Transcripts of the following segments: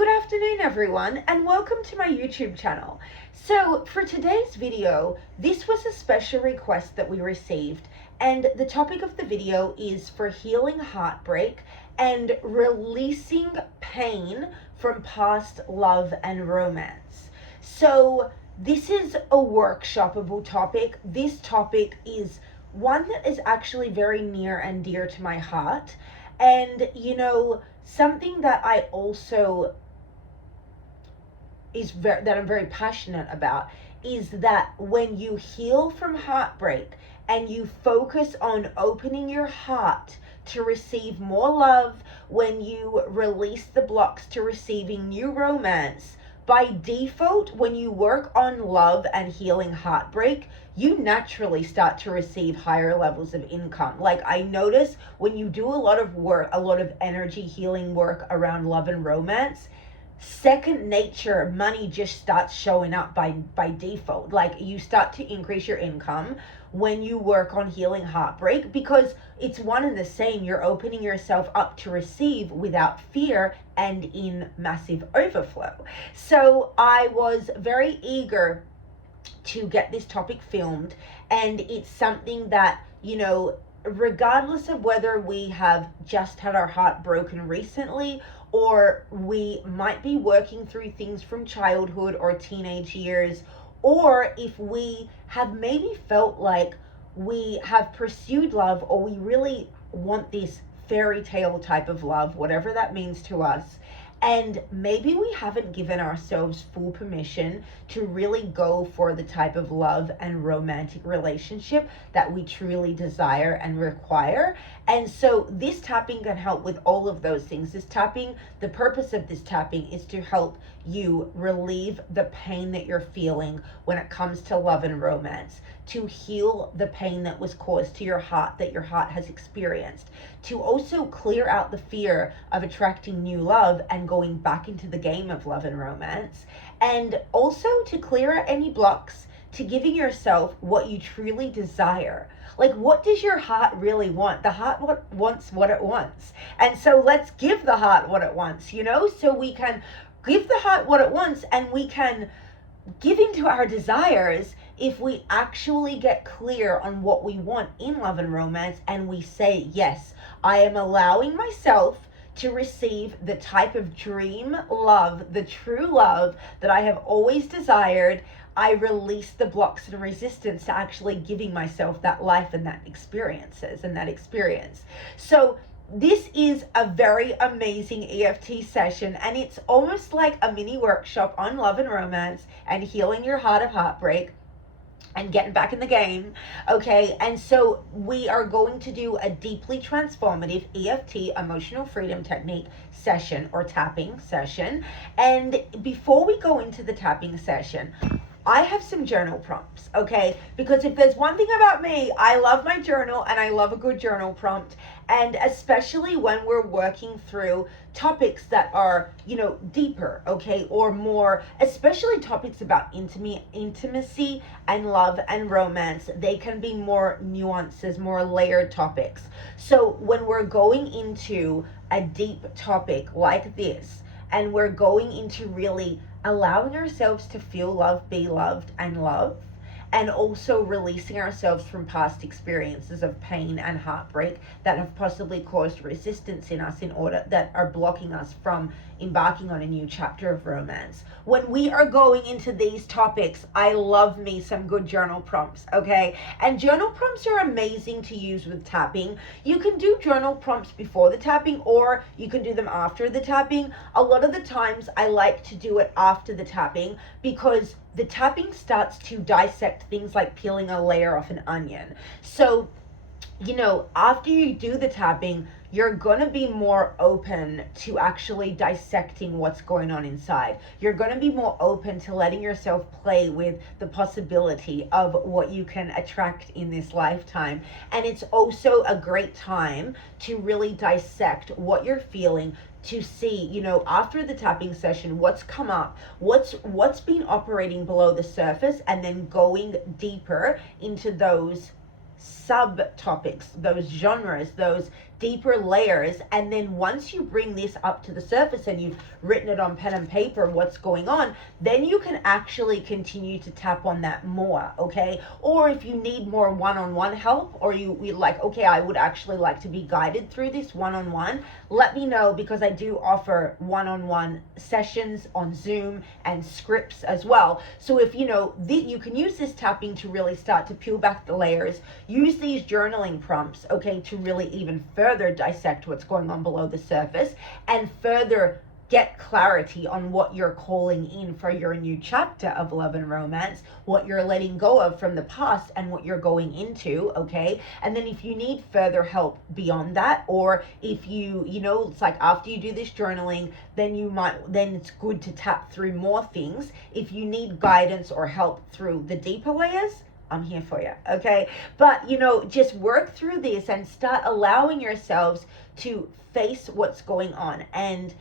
Good afternoon everyone, and welcome to my YouTube channel. So for today's video, this was a special request that we received, and the topic of the video is for healing heartbreak and releasing pain from past love and romance. So this is a workshopable topic. This topic is one that is actually very near and dear to my heart. And something that I also that I'm very passionate about is that when you heal from heartbreak and you focus on opening your heart to receive more love, when you release the blocks to receiving new romance, by default, when you work on love and healing heartbreak, you naturally start to receive higher levels of income. Like, I notice when you do a lot of work, a lot of energy healing work around love and romance, second nature money just starts showing up by default. Like, you start to increase your income when you work on healing heartbreak, because it's one and the same. You're opening yourself up to receive without fear and in massive overflow. So I was very eager to get this topic filmed, and it's something that, regardless of whether we have just had our heart broken recently, or we might be working through things from childhood or teenage years, or if we have maybe felt like we have pursued love, or we really want this fairy tale type of love, whatever that means to us, and maybe we haven't given ourselves full permission to really go for the type of love and romantic relationship that we truly desire and require. And so this tapping can help with all of those things. The purpose of this tapping is to help you relieve the pain that you're feeling when it comes to love and romance, to heal the pain that was caused to your heart, that your heart has experienced, to also clear out the fear of attracting new love and going back into the game of love and romance, and also to clear out any blocks to giving yourself what you truly desire. Like, what does your heart really want? The heart wants what it wants. And so let's give the heart what it wants, so we can give the heart what it wants, and we can give into our desires if we actually get clear on what we want in love and romance, and we say, yes, I am allowing myself to receive the type of dream love, the true love that I have always desired. I release the blocks and resistance to actually giving myself that life and that experience. So this is a very amazing EFT session, and it's almost like a mini workshop on love and romance and healing your heart of heartbreak and getting back in the game, okay? And so we are going to do a deeply transformative EFT, emotional freedom technique session, or tapping session. And before we go into the tapping session, I have some journal prompts, okay? Because if there's one thing about me, I love my journal, and I love a good journal prompt. And especially when we're working through topics that are, deeper, okay? Or more, especially topics about intimacy and love and romance. They can be more nuances, more layered topics. So when we're going into a deep topic like this, and we're going into really allowing ourselves to feel love, be loved, and love, and also releasing ourselves from past experiences of pain and heartbreak that have possibly caused resistance in us, that are blocking us from embarking on a new chapter of romance. When we are going into these topics, I love me some good journal prompts, okay? And journal prompts are amazing to use with tapping. You can do journal prompts before the tapping, or you can do them after the tapping. A lot of the times I like to do it after the tapping, because the tapping starts to dissect things like peeling a layer off an onion. So, after you do the tapping, you're going to be more open to actually dissecting what's going on inside. You're going to be more open to letting yourself play with the possibility of what you can attract in this lifetime. And it's also a great time to really dissect what you're feeling, to see, after the tapping session, what's come up, what's been operating below the surface, and then going deeper into those subtopics, those genres, those deeper layers. And then once you bring this up to the surface and you've written it on pen and paper what's going on, then you can actually continue to tap on that more, okay? Or if you need more one-on-one help, or you like, okay, I would actually like to be guided through this one-on-one, let me know, because I do offer one-on-one sessions on Zoom and scripts as well. So if you know you can use this tapping to really start to peel back the layers, use these journaling prompts, okay, to really even further dissect what's going on below the surface and further get clarity on what you're calling in for your new chapter of love and romance, what you're letting go of from the past and what you're going into, okay? And then if you need further help beyond that, or if it's like after you do this journaling, then it's good to tap through more things. If you need guidance or help through the deeper layers, I'm here for you, okay? But, just work through this and start allowing yourselves to face what's going on. And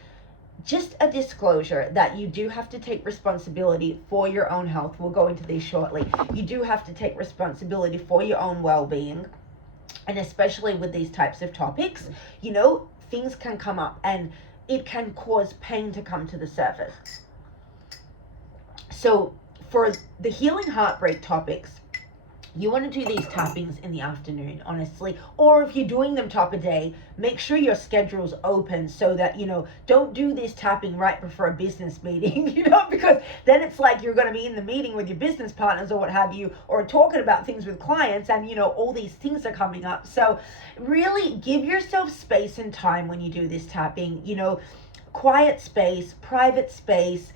just a disclosure that you do have to take responsibility for your own health. We'll go into these shortly. You do have to take responsibility for your own well-being. And especially with these types of topics, things can come up and it can cause pain to come to the surface. So for the healing heartbreak topics, you want to do these tappings in the afternoon, honestly. Or if you're doing them top of day, make sure your schedule's open so that, don't do this tapping right before a business meeting, because then it's like you're going to be in the meeting with your business partners or what have you, or talking about things with clients and, all these things are coming up. So really give yourself space and time when you do this tapping, quiet space, private space,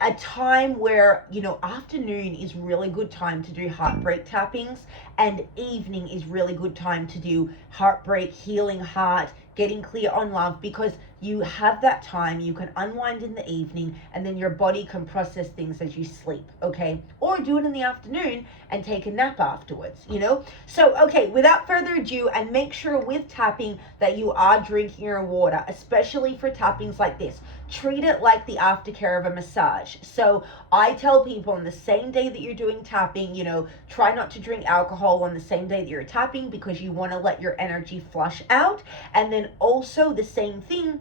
a time where, afternoon is really good time to do heartbreak tappings, and evening is really good time to do heartbreak, healing heart, getting clear on love, because you have that time. You can unwind in the evening and then your body can process things as you sleep, okay? Or do it in the afternoon and take a nap afterwards, So, okay, without further ado, and make sure with tapping that you are drinking your water, especially for tappings like this. Treat it like the aftercare of a massage. So I tell people on the same day that you're doing tapping, try not to drink alcohol on the same day that you're tapping, because you want to let your energy flush out. And then also the same thing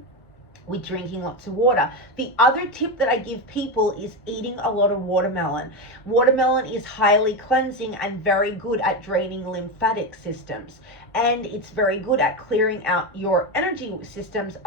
with drinking lots of water. The other tip that I give people is eating a lot of watermelon. Watermelon is highly cleansing and very good at draining lymphatic systems. And it's very good at clearing out your energy systems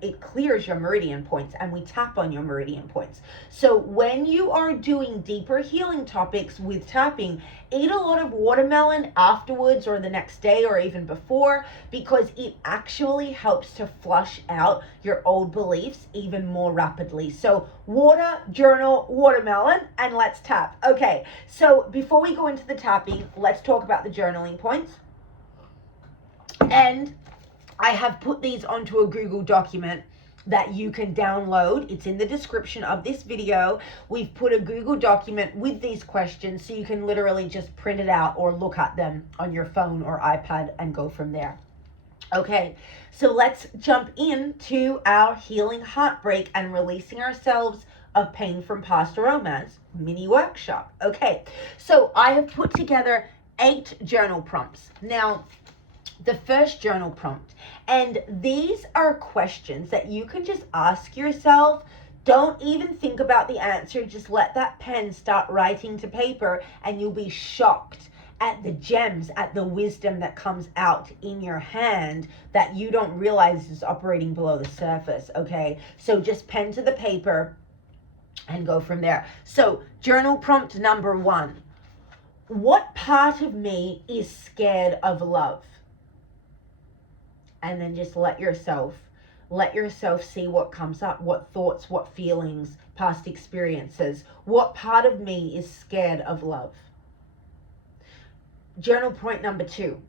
it clears your meridian points, and we tap on your meridian points. So when you are doing deeper healing topics with tapping, eat a lot of watermelon afterwards or the next day or even before, because it actually helps to flush out your old beliefs even more rapidly. So water, journal, watermelon, and let's tap. Okay, so before we go into the tapping, let's talk about the journaling points. And I have put these onto a Google document that you can download. It's in the description of this video. We've put a Google document with these questions so you can literally just print it out or look at them on your phone or iPad and go from there. Okay, so let's jump into our healing heartbreak and releasing ourselves of pain from past romance mini workshop. Okay, so I have put together 8 journal prompts. Now, the first journal prompt, and these are questions that you can just ask yourself. Don't even think about the answer. Just let that pen start writing to paper, and you'll be shocked at the gems, at the wisdom that comes out in your hand that you don't realize is operating below the surface, okay? So just pen to the paper and go from there. So journal prompt number 1. What part of me is scared of love? And then just let yourself see what comes up, what thoughts, what feelings, past experiences. What part of me is scared of love? Journal point number 2.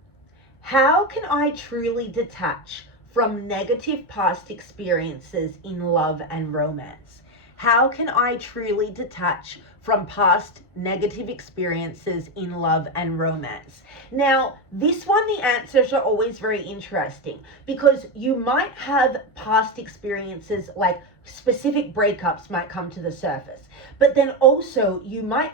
How can I truly detach from negative past experiences in love and romance? How can I truly detach from past negative experiences in love and romance? Now, this one, the answers are always very interesting, because you might have past experiences like specific breakups might come to the surface. But then also you might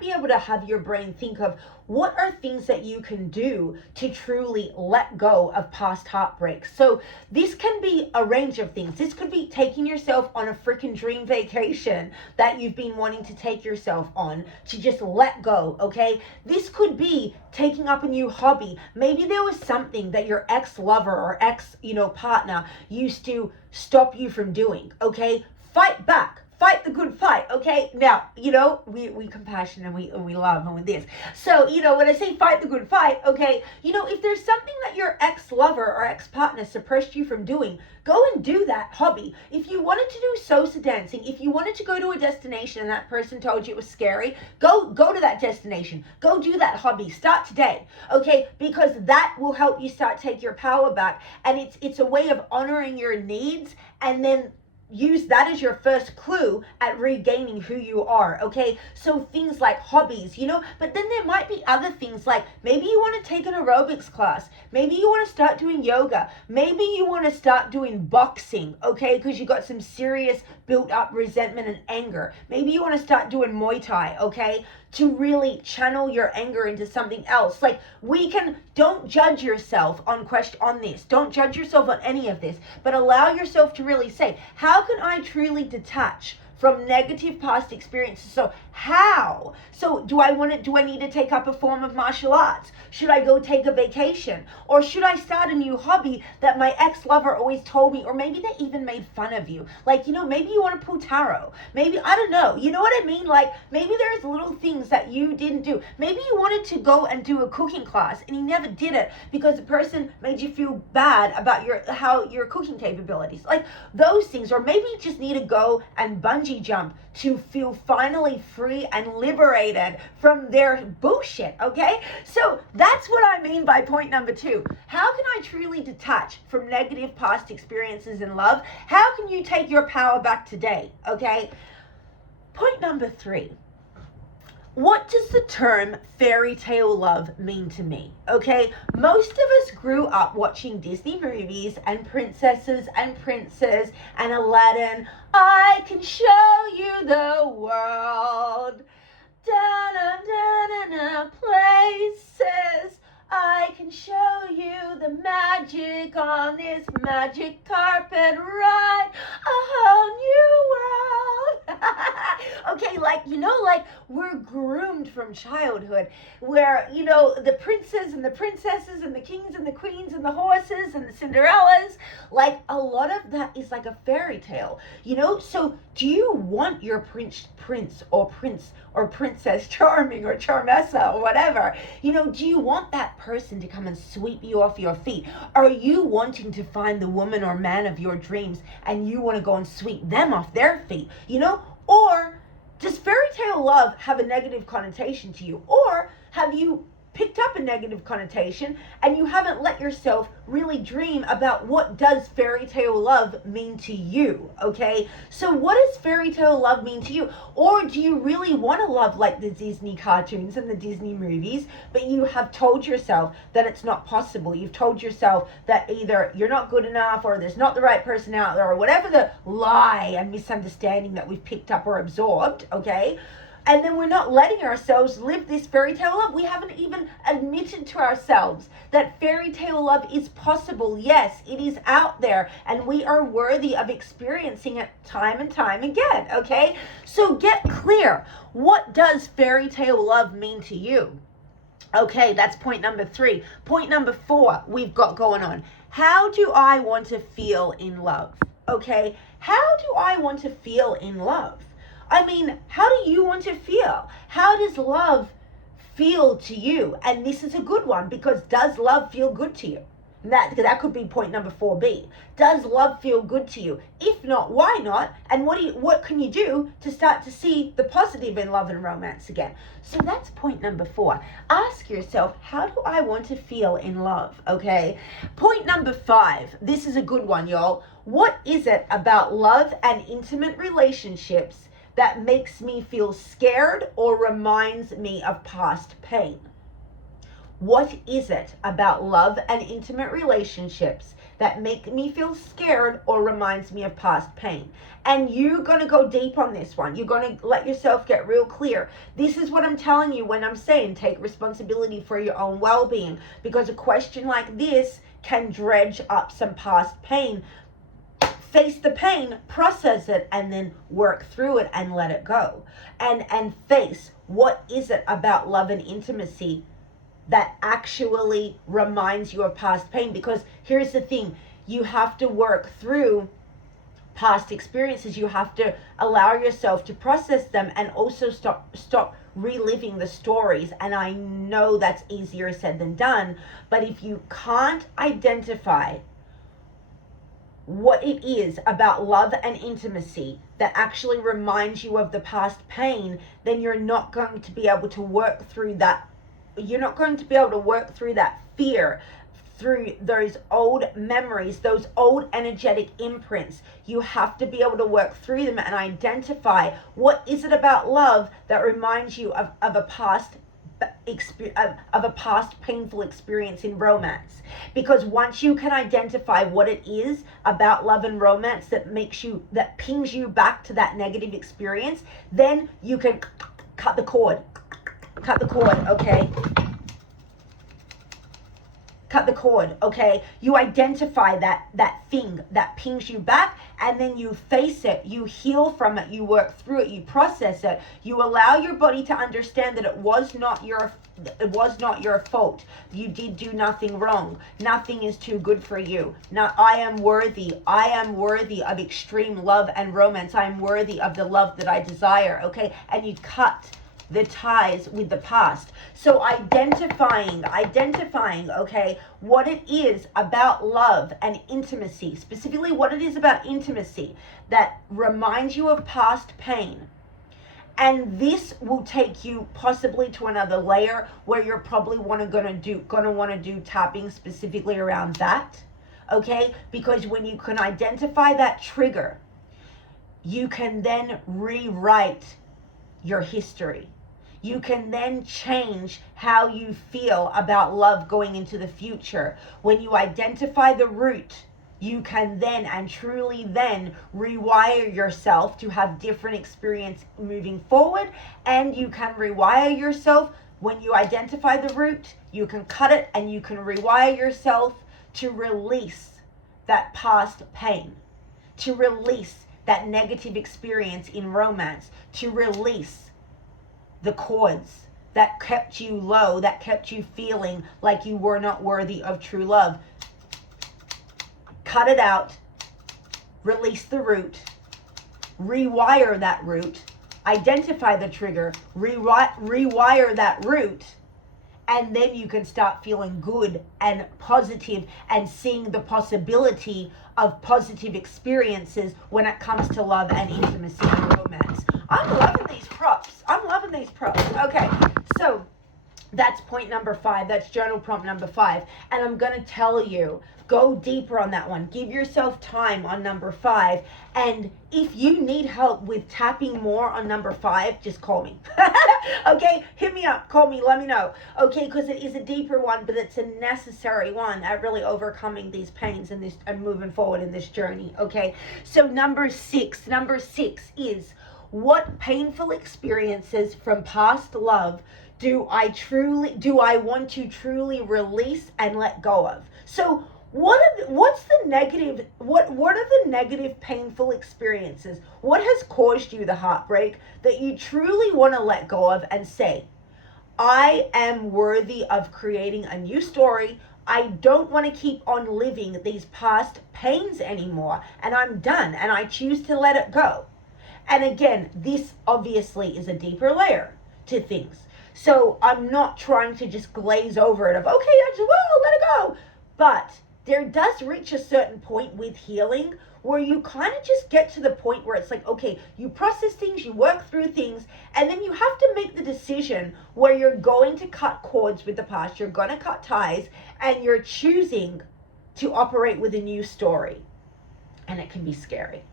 be able to have your brain think of what are things that you can do to truly let go of past heartbreaks. So this can be a range of things. This could be taking yourself on a freaking dream vacation that you've been wanting to take yourself on to just let go, okay? This could be taking up a new hobby. Maybe there was something that your ex-lover or ex-partner used to stop you from doing, okay? Fight back. Fight the good fight, okay? Now, we compassion and we love and with this. So, when I say fight the good fight, okay, if there's something that your ex-lover or ex-partner suppressed you from doing, go and do that hobby. If you wanted to do salsa dancing, if you wanted to go to a destination and that person told you it was scary, go to that destination. Go do that hobby. Start today, okay? Because that will help you start take your power back. And it's a way of honoring your needs, and then use that as your first clue at regaining who you are, okay? So things like hobbies, but then there might be other things like maybe you want to take an aerobics class, maybe you want to start doing yoga, maybe you want to start doing boxing, okay? Because you got some serious built up resentment and anger. Maybe you want to start doing Muay Thai, okay? To really channel your anger into something else. Like don't judge yourself on this. Don't judge yourself on any of this, but allow yourself to really say, how can I truly detach from negative past experiences? So how? So do I need to take up a form of martial arts? Should I go take a vacation? Or should I start a new hobby that my ex-lover always told me, or maybe they even made fun of you? Like, maybe you want to pull tarot. Maybe, I don't know. You know what I mean? Like, maybe there's little things that you didn't do. Maybe you wanted to go and do a cooking class and you never did it because the person made you feel bad about your cooking capabilities. Like those things. Or maybe you just need to go and bungee jump to feel finally free and liberated from their bullshit, okay? So that's what I mean by point number 2. How can I truly detach from negative past experiences in love? How can you take your power back today, okay? Point number 3. What does the term fairy tale love mean to me? Okay, most of us grew up watching Disney movies and princesses and princes and Aladdin. I can show you the world. Da-da-da-da-da, places. I can show you the magic on this magic carpet ride. A whole new world. Okay, like we're groomed from childhood where, the princes and the princesses and the kings and the queens and the horses and the Cinderellas, like a lot of that is like a fairy tale, So do you want your prince or princess charming or charmessa or whatever, do you want that person to come and sweep you off your feet? Are you wanting to find the woman or man of your dreams and you want to go and sweep them off their feet, Or does fairy tale love have a negative connotation to you? Or have you picked up a negative connotation and you haven't let yourself really dream about what does fairy tale love mean to you, okay? So what does fairy tale love mean to you? Or do you really want to love like the Disney cartoons and the Disney movies, but you have told yourself that it's not possible? You've told yourself that either you're not good enough or there's not the right person out there or whatever the lie and misunderstanding that we've picked up or absorbed, okay? And then we're not letting ourselves live this fairy tale love. We haven't even admitted to ourselves that fairy tale love is possible. Yes, it is out there, and we are worthy of experiencing it time and time again, okay? So get clear. What does fairy tale love mean to you? Okay, that's point number 3. Point number 4 we've got going on. How do I want to feel in love? Okay, how do I want to feel in love? I mean, how do you want to feel? How does love feel to you? And this is a good one, because does love feel good to you? That could be point number 4B. Does love feel good to you? If not, why not? And what can you do to start to see the positive in love and romance again? So that's point number 4. Ask yourself, how do I want to feel in love? Okay. Point number 5. This is a good one, y'all. What is it about love and intimate relationships that makes me feel scared or reminds me of past pain? What is it about love and intimate relationships that make me feel scared or reminds me of past pain. And you're going to go deep on this one. You're going to let yourself get real clear. This is what I'm telling you when I'm saying take responsibility for your own well-being, because a question like this can dredge up some past pain. Face the pain, process it, and then work through it and let it go. And face, what is it about love and intimacy that actually reminds you of past pain? Because here's the thing, you have to work through past experiences. You have to allow yourself to process them and also stop reliving the stories. And I know that's easier said than done, but if you can't identify what it is about love and intimacy that actually reminds you of the past pain, then you're not going to be able to work through that. You're not going to be able to work through that fear, through those old memories, those old energetic imprints. You have to be able to work through them and identify what is it about love that reminds you of a past painful experience in romance. Because once you can identify what it is about love and romance that pings you back to that negative experience, then you can cut the cord, okay? Cut the cord, okay? You identify that thing that pings you back, and then you face it, you heal from it, you work through it, you process it, you allow your body to understand that it was not your fault. You did do nothing wrong. Nothing is too good for you. Now I am worthy of extreme love and romance. I am worthy of the love that I desire, okay? And you cut the ties with the past. So identifying, okay, what it is about love and intimacy, specifically what it is about intimacy that reminds you of past pain. And this will take you possibly to another layer where you're probably gonna want to do tapping specifically around that, okay? Because when you can identify that trigger, you can then rewrite your history. You can then change how you feel about love going into the future. When you identify the root, you can then and truly then rewire yourself to have different experience moving forward. And you can rewire yourself when you identify the root. You can cut it and you can rewire yourself to release that past pain, to release that negative experience in romance, to release the cords that kept you low, that kept you feeling like you were not worthy of true love. Cut it out, release the root, rewire that root, identify the trigger, rewire that root, and then you can start feeling good and positive and seeing the possibility of positive experiences when it comes to love and intimacy and romance. I'm loving these props. Okay, so that's point number 5. That's journal prompt number 5. And I'm going to tell you, go deeper on that one. Give yourself time on number 5. And if you need help with tapping more on number 5, just call me. Okay, hit me up, call me, let me know. Okay, because it is a deeper one, but it's a necessary one at really overcoming these pains and moving forward in this journey. Okay, so number 6 is, what painful experiences from past love do I want to truly release and let go of? So what are the negative painful experiences? What has caused you the heartbreak that you truly want to let go of and say, I am worthy of creating a new story. I don't want to keep on living these past pains anymore, and I'm done, and I choose to let it go. And again, this obviously is a deeper layer to things. So I'm not trying to just glaze over it of, okay, I just, well, let it go. But there does reach a certain point with healing where you kind of just get to the point where it's like, okay, you process things, you work through things, and then you have to make the decision where you're going to cut cords with the past, you're going to cut ties, and you're choosing to operate with a new story. And it can be scary.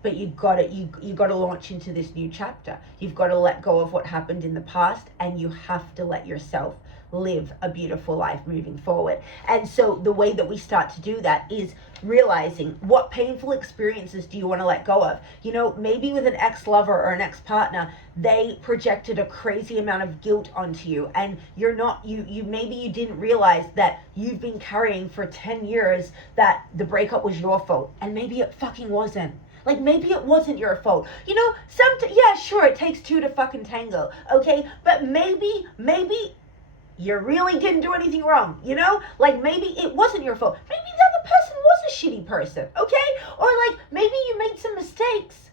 But you got to launch into this new chapter. You've got to let go of what happened in the past, and you have to let yourself live a beautiful life moving forward. And so the way that we start to do that is realizing, what painful experiences do you want to let go of? You know, maybe with an ex-lover or an ex-partner, they projected a crazy amount of guilt onto you, and you're not, you maybe you didn't realize that you've been carrying for 10 years that the breakup was your fault, and maybe it fucking wasn't. Like, maybe it wasn't your fault. You know, yeah, sure, it takes two to fucking tango, okay? But maybe you really didn't do anything wrong, you know? Like, maybe it wasn't your fault. Maybe the other person was a shitty person, okay? Or, like, maybe you made some mistakes.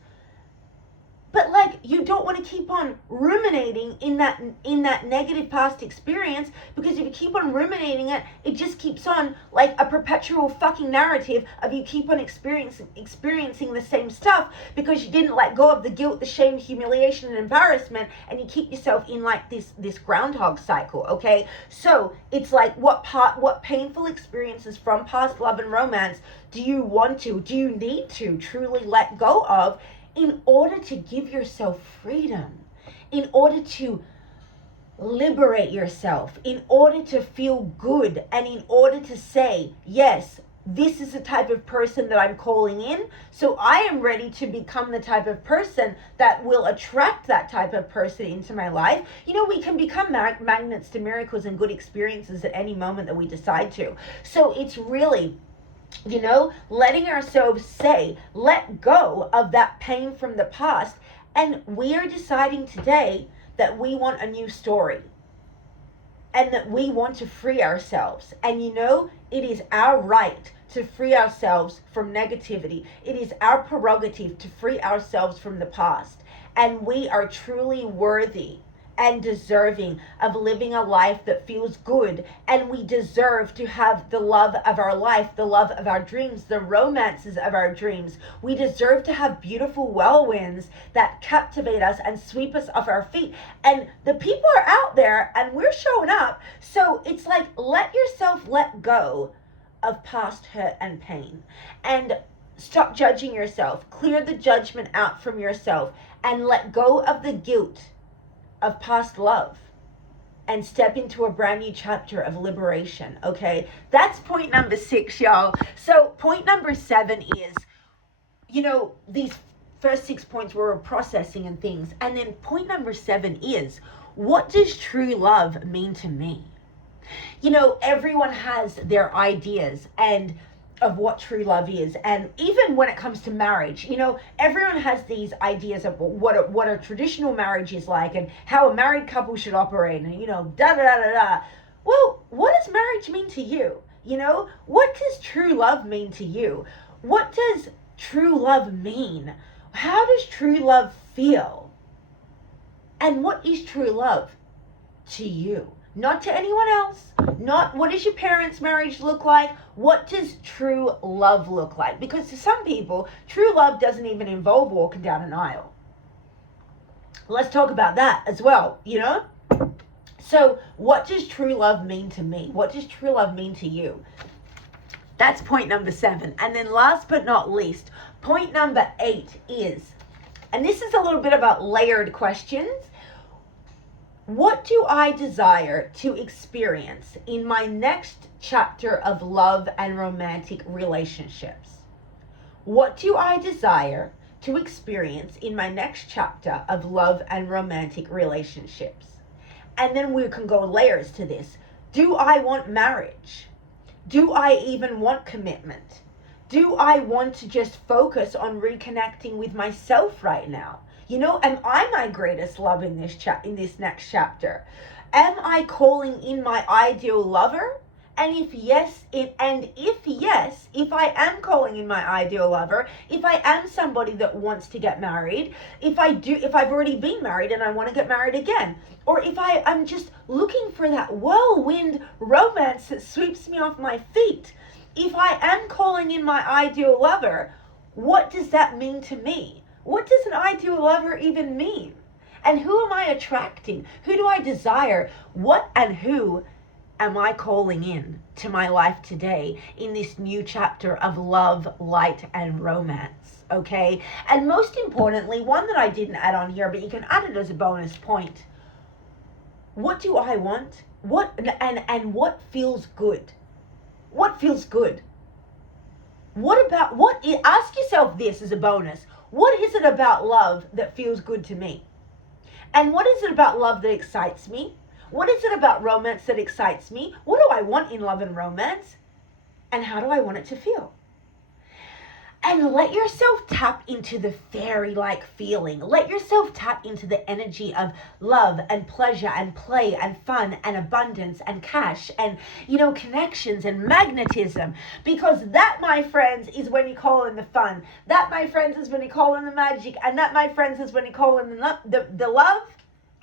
But, like, you don't want to keep on ruminating in that negative past experience, because if you keep on ruminating it, it just keeps on, like, a perpetual fucking narrative of you keep on experiencing the same stuff because you didn't let go of the guilt, the shame, humiliation, and embarrassment, and you keep yourself in, like, this groundhog cycle, okay? So it's like, what painful experiences from past love and romance do you need to truly let go of, in order to give yourself freedom, in order to liberate yourself, in order to feel good, and in order to say, yes, this is the type of person that I'm calling in, so I am ready to become the type of person that will attract that type of person into my life. You know, we can become magnets to miracles and good experiences at any moment that we decide to. So it's really, you know, letting ourselves let go of that pain from the past. And we are deciding today that we want a new story, and that we want to free ourselves. And you know, it is our right to free ourselves from negativity. It is our prerogative to free ourselves from the past. And we are truly worthy and deserving of living a life that feels good, and we deserve to have the love of our life, the love of our dreams, the romances of our dreams. We deserve to have beautiful whirlwinds that captivate us and sweep us off our feet. And the people are out there, and we're showing up. So it's like, let yourself let go of past hurt and pain, and stop judging yourself. Clear the judgment out from yourself, and let go of the guilt of past love, and step into a brand new chapter of liberation. Okay, that's point number 6, y'all. So point number 7 is, you know, these first 6 points were processing and things, and then point number 7 is, what does true love mean to me? You know, everyone has their ideas and of what true love is. And even when it comes to marriage, you know, everyone has these ideas of what a traditional marriage is like, and how a married couple should operate, and, you know, da da da da da. Well, what does marriage mean to you? You know, what does true love mean to you? What does true love mean? How does true love feel? And what is true love to you? Not to anyone else. Not what does your parents' marriage look like? What does true love look like? Because to some people, true love doesn't even involve walking down an aisle. Let's talk about that as well, you know? So what does true love mean to me? What does true love mean to you? That's point number 7. And then last but not least, point number 8 is, and this is a little bit about layered questions. What do I desire to experience in my next chapter of love and romantic relationships? What do I desire to experience in my next chapter of love and romantic relationships? And then we can go layers to this. Do I want marriage? Do I even want commitment? Do I want to just focus on reconnecting with myself right now? You know, am I my greatest love in this next chapter? Am I calling in my ideal lover? And if yes, if I am calling in my ideal lover, if I am somebody that wants to get married, if I've already been married and I want to get married again, or if I'm just looking for that whirlwind romance that sweeps me off my feet, if I am calling in my ideal lover, what does that mean to me? What does an ideal lover even mean? And who am I attracting? Who do I desire? What and who am I calling in to my life today in this new chapter of love, light, and romance? Okay? And most importantly, one that I didn't add on here, but you can add it as a bonus point. What do I want? And what feels good? What feels good? Ask yourself this as a bonus. What is it about love that feels good to me? And what is it about love that excites me? What is it about romance that excites me? What do I want in love and romance? And how do I want it to feel? And let yourself tap into the fairy-like feeling. Let yourself tap into the energy of love and pleasure and play and fun and abundance and cash and, connections and magnetism. Because that, my friends, is when you call in the fun. That, my friends, is when you call in the magic. And that, my friends, is when you call in the love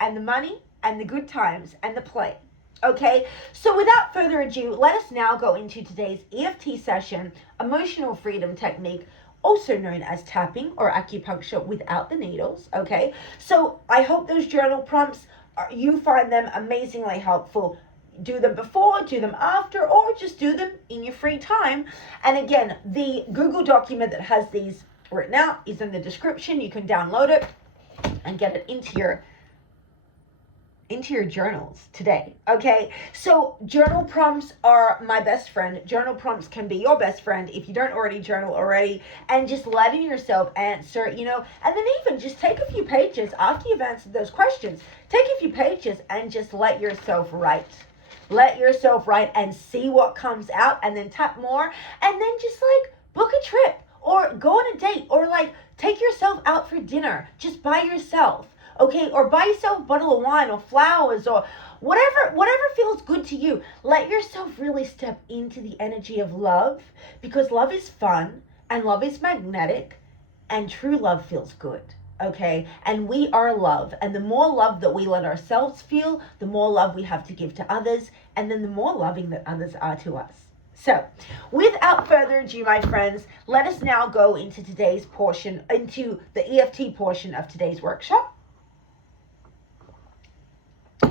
and the money and the good times and the play. Okay, so without further ado, let us now go into today's EFT session, emotional freedom technique, also known as tapping or acupuncture without the needles. Okay, so I hope those journal prompts, you find them amazingly helpful. Do them before, do them after, or just do them in your free time. And again, the Google document that has these written out is in the description. You can download it and get it into your journals today. Okay, so journal prompts are my best friend. Journal prompts can be your best friend if you don't already journal already, and just letting yourself answer, and then even just take a few pages after you've answered those questions. Take a few pages and just let yourself write. Let yourself write and see what comes out, and then tap more, and then just book a trip or go on a date, or take yourself out for dinner just by yourself. Okay, or buy yourself a bottle of wine or flowers or whatever feels good to you. Let yourself really step into the energy of love, because love is fun and love is magnetic and true love feels good. Okay, and we are love, and the more love that we let ourselves feel, the more love we have to give to others, and then the more loving that others are to us. So, without further ado, my friends, let us now go into into the EFT portion of today's workshop.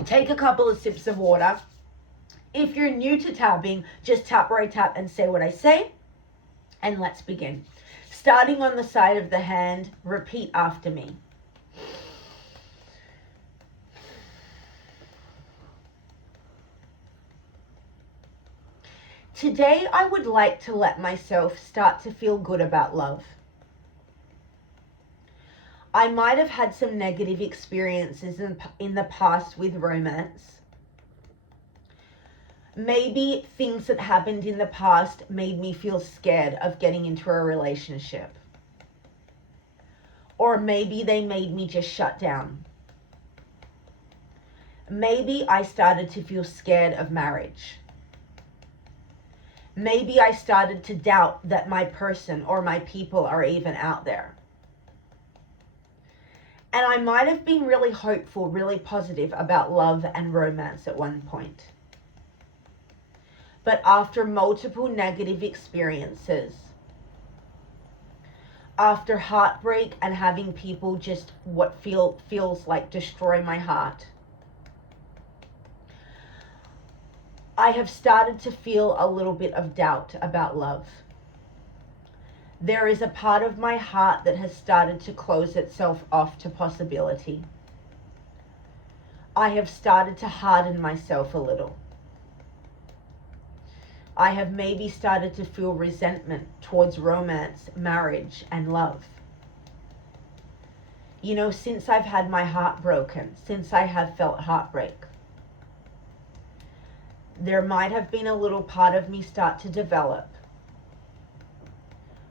Take a couple of sips of water. If you're new to tapping, just tap where I tap and say what I say. And let's begin. Starting on the side of the hand, repeat after me. Today, I would like to let myself start to feel good about love. I might have had some negative experiences in the past with romance. Maybe things that happened in the past made me feel scared of getting into a relationship. Or maybe they made me just shut down. Maybe I started to feel scared of marriage. Maybe I started to doubt that my person or my people are even out there. And I might have been really hopeful, really positive about love and romance at one point. But after multiple negative experiences, after heartbreak and having people just feels like destroy my heart, I have started to feel a little bit of doubt about love. There is a part of my heart that has started to close itself off to possibility. I have started to harden myself a little. I have maybe started to feel resentment towards romance, marriage, and love. Since I've had my heart broken, since I have felt heartbreak, there might have been a little part of me start to develop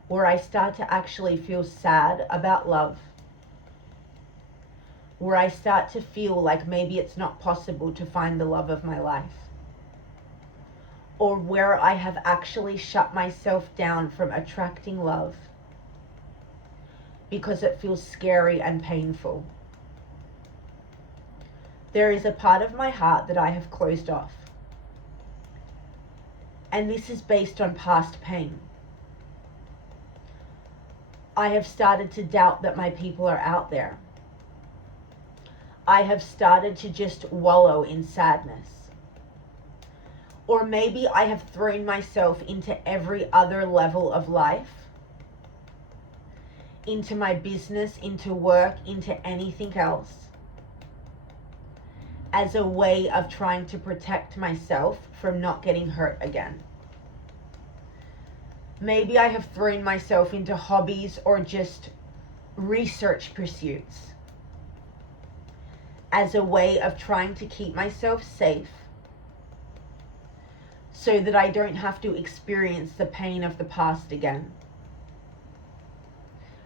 where I start to actually feel sad about love, where I start to feel like maybe it's not possible to find the love of my life, or where I have actually shut myself down from attracting love because it feels scary and painful. There is a part of my heart that I have closed off, and this is based on past pain. I have started to doubt that my people are out there. I have started to just wallow in sadness. Or maybe I have thrown myself into every other level of life, into my business, into work, into anything else, as a way of trying to protect myself from not getting hurt again. Maybe I have thrown myself into hobbies or just research pursuits as a way of trying to keep myself safe so that I don't have to experience the pain of the past again.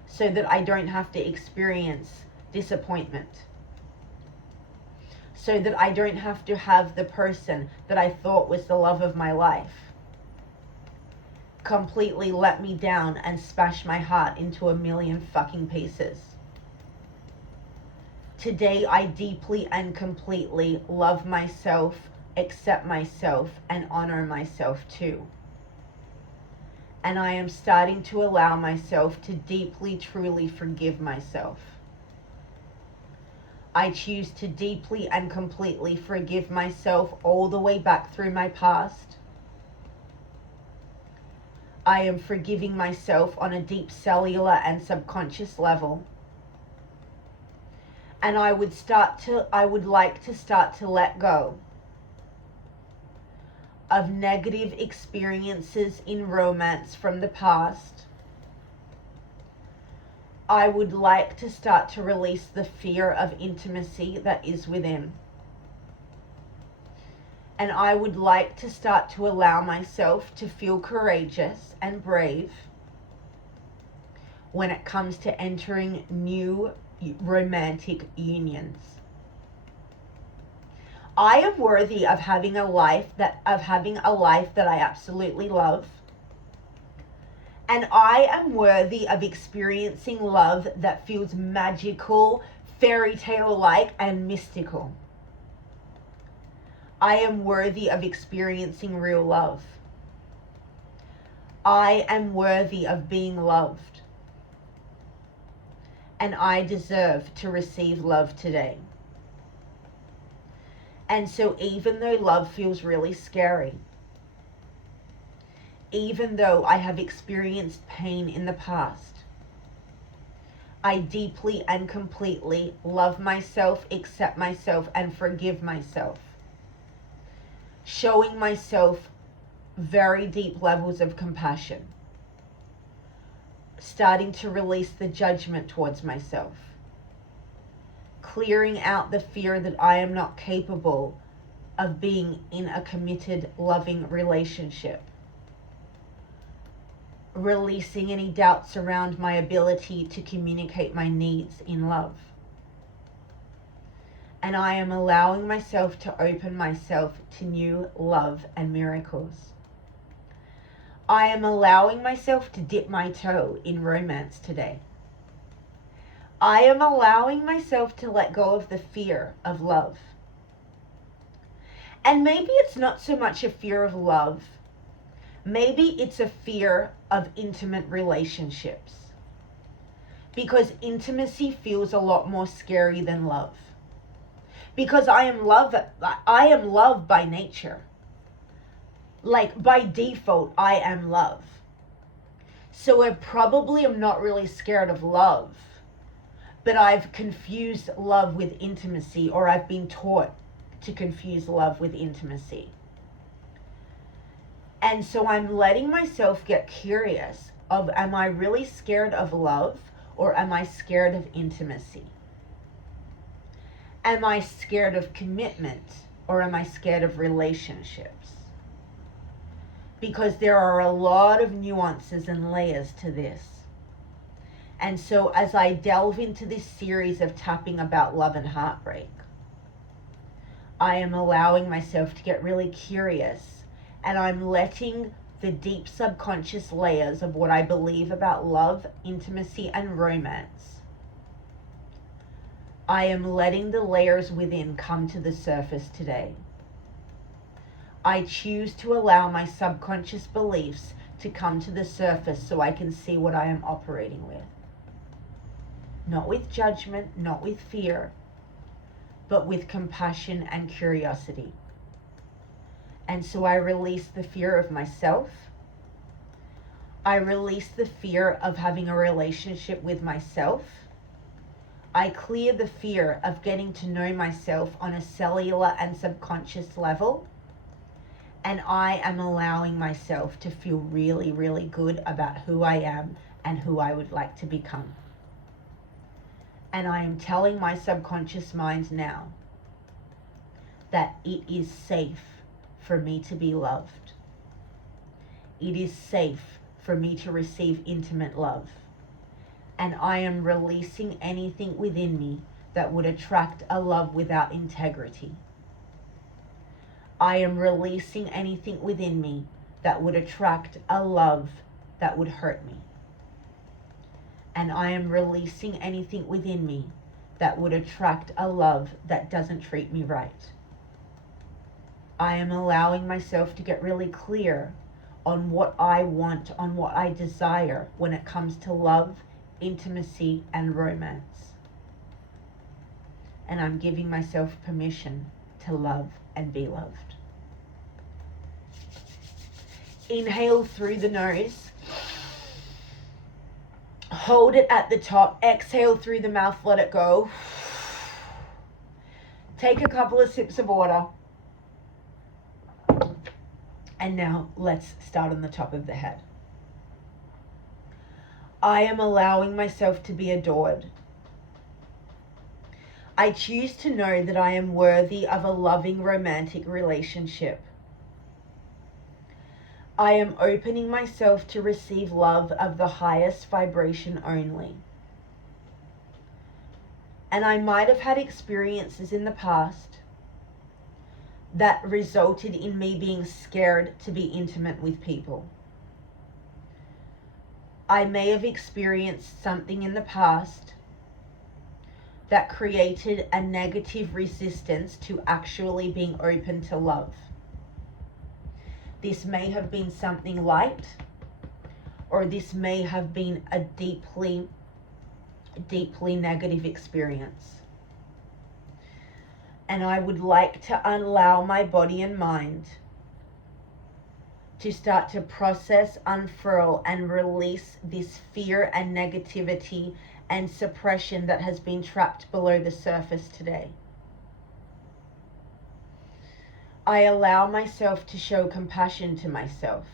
So that I don't have to experience disappointment. So that I don't have to have the person that I thought was the love of my life completely let me down and smash my heart into a million fucking pieces. Today, I deeply and completely love myself, accept myself, and honor myself too. And I am starting to allow myself to deeply, truly forgive myself. I choose to deeply and completely forgive myself all the way back through my past. I am forgiving myself on a deep cellular and subconscious level. And I would like to start to let go of negative experiences in romance from the past. I would like to start to release the fear of intimacy that is within. And I would like to start to allow myself to feel courageous and brave when it comes to entering new romantic unions. I am worthy of having a life that I absolutely love. And I am worthy of experiencing love that feels magical, fairy tale like, and mystical. I am worthy of experiencing real love. I am worthy of being loved. And I deserve to receive love today. And so even though love feels really scary, even though I have experienced pain in the past, I deeply and completely love myself, accept myself, and forgive myself, showing myself very deep levels of compassion, starting to release the judgment towards myself, clearing out the fear that I am not capable of being in a committed, loving relationship, releasing any doubts around my ability to communicate my needs in love. And I am allowing myself to open myself to new love and miracles. I am allowing myself to dip my toe in romance today. I am allowing myself to let go of the fear of love. And maybe it's not so much a fear of love. Maybe it's a fear of intimate relationships. Because intimacy feels a lot more scary than love. Because I am love by nature. Like by default, I am love. So I probably am not really scared of love. But I've confused love with intimacy, or I've been taught to confuse love with intimacy. And so I'm letting myself get curious of, am I really scared of love, or am I scared of intimacy? Am I scared of commitment, or am I scared of relationships? Because there are a lot of nuances and layers to this. And so as I delve into this series of tapping about love and heartbreak, I am allowing myself to get really curious, and I'm letting the deep subconscious layers of what I believe about love, intimacy, and romance. I am letting the layers within come to the surface today. I choose to allow my subconscious beliefs to come to the surface so I can see what I am operating with. Not with judgment, not with fear, but with compassion and curiosity. And so I release the fear of myself. I release the fear of having a relationship with myself. I clear the fear of getting to know myself on a cellular and subconscious level. And I am allowing myself to feel really, really good about who I am and who I would like to become. And I am telling my subconscious mind now that it is safe for me to be loved. It is safe for me to receive intimate love. And I am releasing anything within me that would attract a love without integrity. I am releasing anything within me that would attract a love that would hurt me. And I am releasing anything within me that would attract a love that doesn't treat me right. I am allowing myself to get really clear on what I want, on what I desire when it comes to love, intimacy, and romance. And I'm giving myself permission to love and be loved. Inhale through the nose. Hold it at the top. Exhale through the mouth, let it go. Take a couple of sips of water. And now let's start on the top of the head. I am allowing myself to be adored. I choose to know that I am worthy of a loving romantic relationship. I am opening myself to receive love of the highest vibration only. And I might have had experiences in the past that resulted in me being scared to be intimate with people. I may have experienced something in the past that created a negative resistance to actually being open to love. This may have been something light, or this may have been a deeply, deeply negative experience. And I would like to allow my body and mind to start to process, unfurl, and release this fear and negativity and suppression that has been trapped below the surface today. I allow myself to show compassion to myself.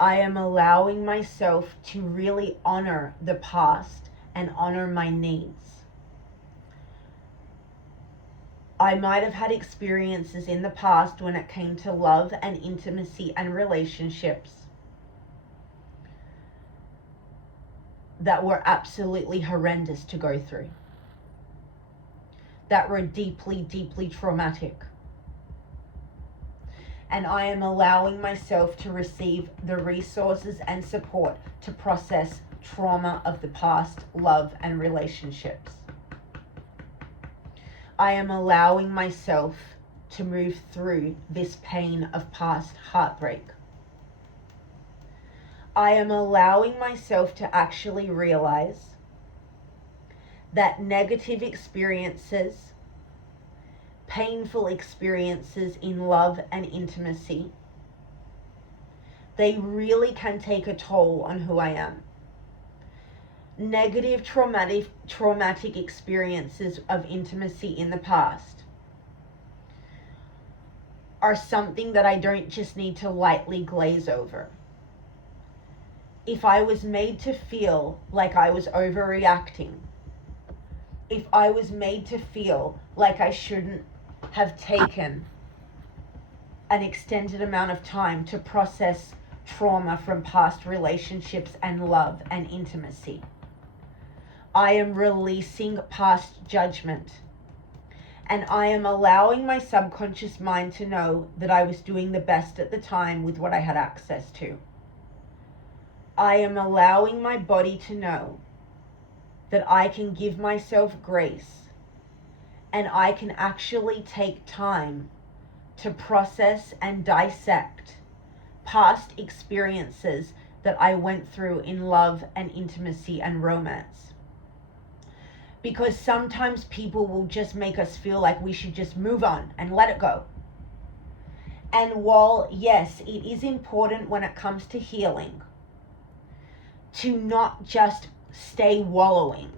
I am allowing myself to really honor the past and honor my needs. I might have had experiences in the past when it came to love and intimacy and relationships that were absolutely horrendous to go through, that were deeply, deeply traumatic. And I am allowing myself to receive the resources and support to process trauma of the past, love, and relationships. I am allowing myself to move through this pain of past heartbreak. I am allowing myself to actually realize that negative experiences, painful experiences in love and intimacy, they really can take a toll on who I am. Negative traumatic experiences of intimacy in the past are something that I don't just need to lightly glaze over. If I was made to feel like I was overreacting, if I was made to feel like I shouldn't have taken an extended amount of time to process trauma from past relationships and love and intimacy, I am releasing past judgment, and I am allowing my subconscious mind to know that I was doing the best at the time with what I had access to. I am allowing my body to know that I can give myself grace, and I can actually take time to process and dissect past experiences that I went through in love and intimacy and romance. Because sometimes people will just make us feel like we should just move on and let it go. And while, yes, it is important when it comes to healing to not just stay wallowing,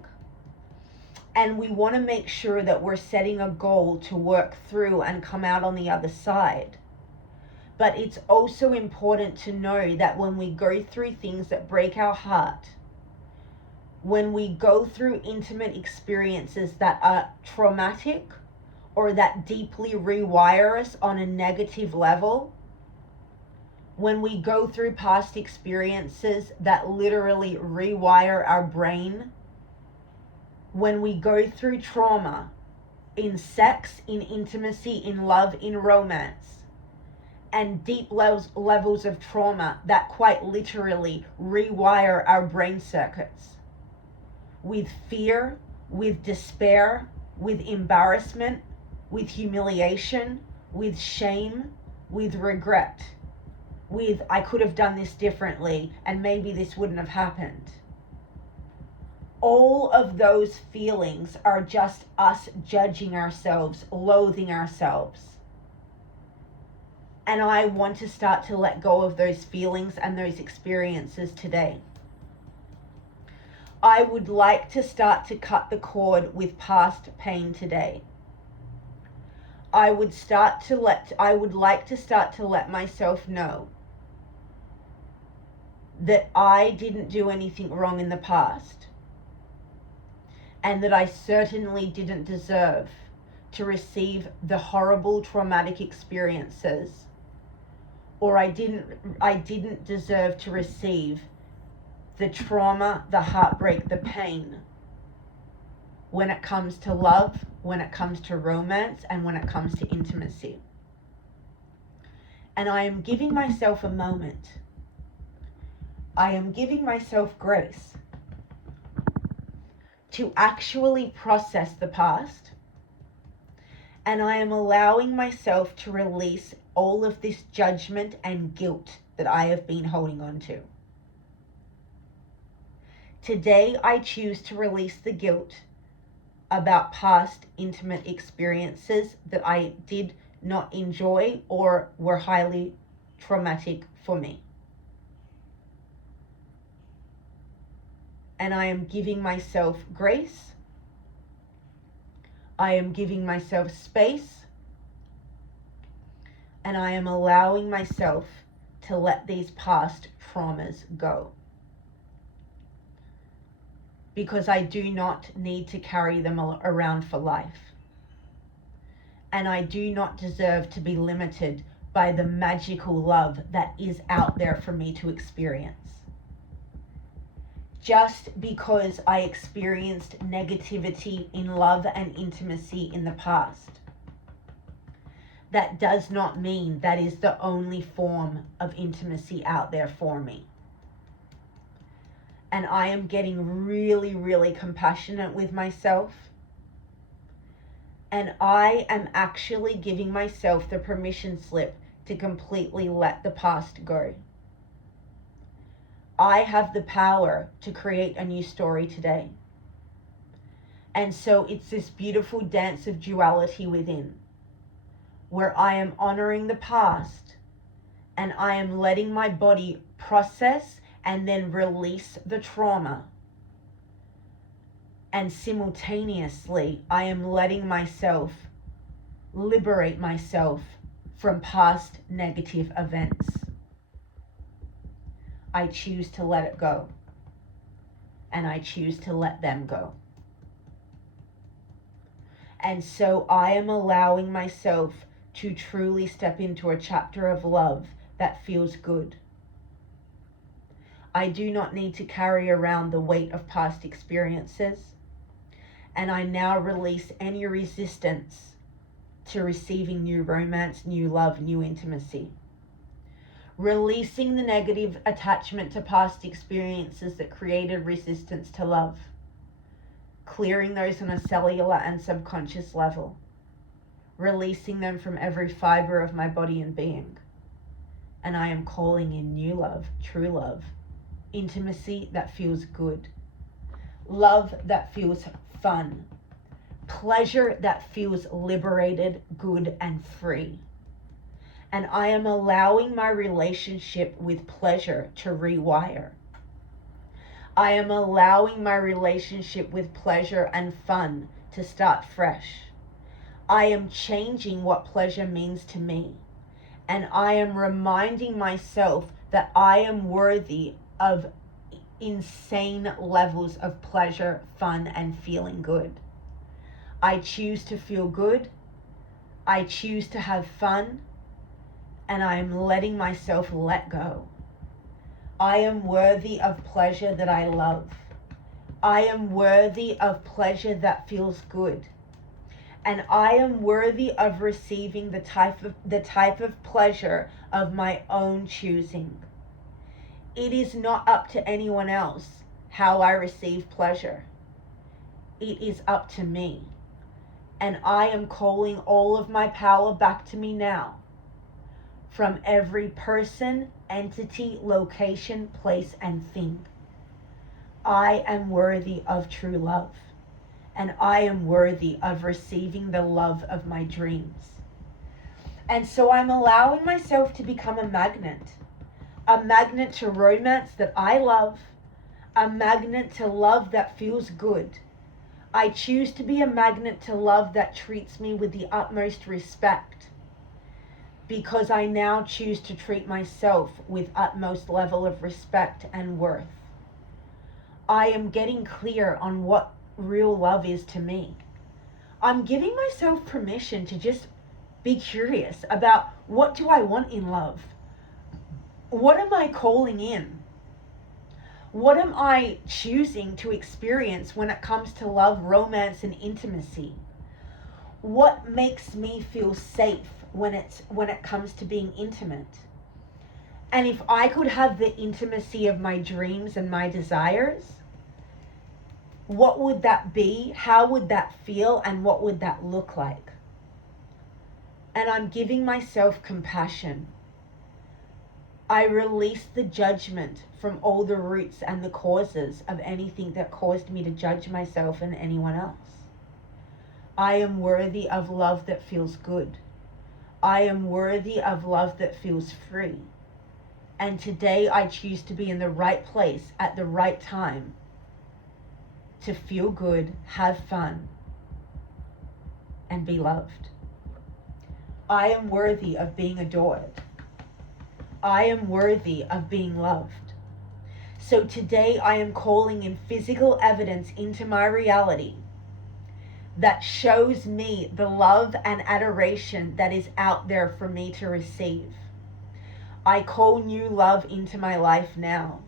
and we want to make sure that we're setting a goal to work through and come out on the other side. But it's also important to know that when we go through things that break our heart, when we go through intimate experiences that are traumatic or that deeply rewire us on a negative level, when we go through past experiences that literally rewire our brain, when we go through trauma in sex, in intimacy, in love, in romance, and deep levels of trauma that quite literally rewire our brain circuits with fear, with despair, with embarrassment, with humiliation, with shame, with regret, with I could have done this differently and maybe this wouldn't have happened. All of those feelings are just us judging ourselves, loathing ourselves. And I want to start to let go of those feelings and those experiences today. I would like to start to cut the cord with past pain today. I would like to start to let myself know that I didn't do anything wrong in the past, and that I certainly didn't deserve to receive the horrible traumatic experiences, or I didn't deserve to receive the trauma, the heartbreak, the pain when it comes to love, when it comes to romance, and when it comes to intimacy. And I am giving myself a moment. I am giving myself grace to actually process the past, and I am allowing myself to release all of this judgment and guilt that I have been holding on to. Today, I choose to release the guilt about past intimate experiences that I did not enjoy or were highly traumatic for me. And I am giving myself grace. I am giving myself space. And I am allowing myself to let these past traumas go. Because I do not need to carry them around for life. And I do not deserve to be limited by the magical love that is out there for me to experience. Just because I experienced negativity in love and intimacy in the past, that does not mean that is the only form of intimacy out there for me. And I am getting really, really compassionate with myself. And I am actually giving myself the permission slip to completely let the past go. I have the power to create a new story today. And so it's this beautiful dance of duality within, where I am honoring the past and I am letting my body process and then release the trauma. And simultaneously, I am letting myself liberate myself from past negative events. I choose to let it go. And I choose to let them go. And so I am allowing myself to truly step into a chapter of love that feels good. I do not need to carry around the weight of past experiences. And I now release any resistance to receiving new romance, new love, new intimacy. Releasing the negative attachment to past experiences that created resistance to love. Clearing those on a cellular and subconscious level. Releasing them from every fiber of my body and being. And I am calling in new love, true love, intimacy that feels good, love that feels fun, pleasure that feels liberated, good, and free. and I am allowing my relationship with pleasure to rewire. I am allowing my relationship with pleasure and fun to start fresh. I am changing what pleasure means to me. And I am reminding myself that I am worthy of insane levels of pleasure, fun, and feeling good. I choose to feel good. I choose to have fun. And I am letting myself let go. I am worthy of pleasure that I love. I am worthy of pleasure that feels good. And I am worthy of receiving the type of pleasure of my own choosing. It is not up to anyone else how I receive pleasure. It is up to me. And I am calling all of my power back to me now. From every person, entity, location, place, and thing. I am worthy of true love. And I am worthy of receiving the love of my dreams. And so I'm allowing myself to become a magnet to romance that I love, a magnet to love that feels good. I choose to be a magnet to love that treats me with the utmost respect, because I now choose to treat myself with utmost level of respect and worth. I am getting clear on what real love is to me. I'm giving myself permission to just be curious about, what do I want in love? What am I calling in? What am I choosing to experience when it comes to love, romance, and intimacy? What makes me feel safe when it comes to being intimate? And if I could have the intimacy of my dreams and my desires, what would that be? How would that feel? And what would that look like? And I'm giving myself compassion. I release the judgment from all the roots and the causes of anything that caused me to judge myself and anyone else. I am worthy of love that feels good. I am worthy of love that feels free. And today I choose to be in the right place at the right time to feel good, have fun, and be loved. I am worthy of being adored. I am worthy of being loved. So today I am calling in physical evidence into my reality that shows me the love and adoration that is out there for me to receive. I call new love into my life now.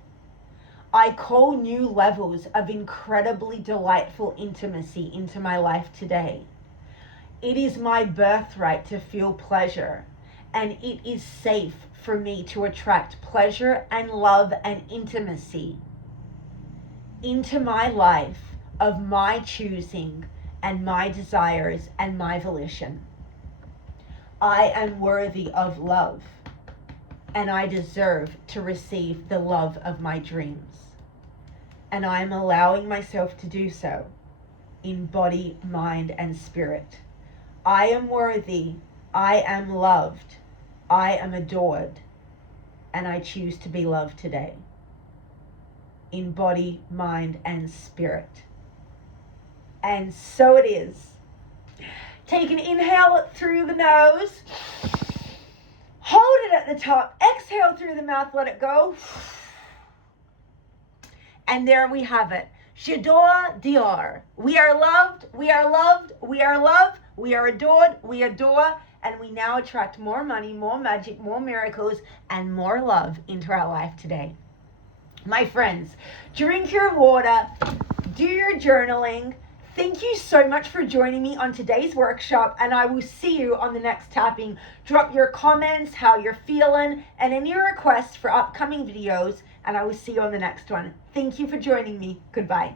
I call new levels of incredibly delightful intimacy into my life today. It is my birthright to feel pleasure, and it is safe for me to attract pleasure and love and intimacy into my life of my choosing and my desires and my volition. I am worthy of love, and I deserve to receive the love of my dreams. And I am allowing myself to do so in body, mind, and spirit. I am worthy, I am loved, I am adored, and I choose to be loved today. In body, mind, and spirit. And so it is. Take an inhale through the nose. Hold it at the top. Exhale through the mouth, let it go. And there we have it. J'adore Dior. We are loved, we are loved, we are loved, we are adored, we adore, and we now attract more money, more magic, more miracles, and more love into our life today. My friends, drink your water, do your journaling. Thank you so much for joining me on today's workshop, and I will see you on the next tapping. Drop your comments, how you're feeling, and any requests for upcoming videos, and I will see you on the next one. Thank you for joining me. Goodbye.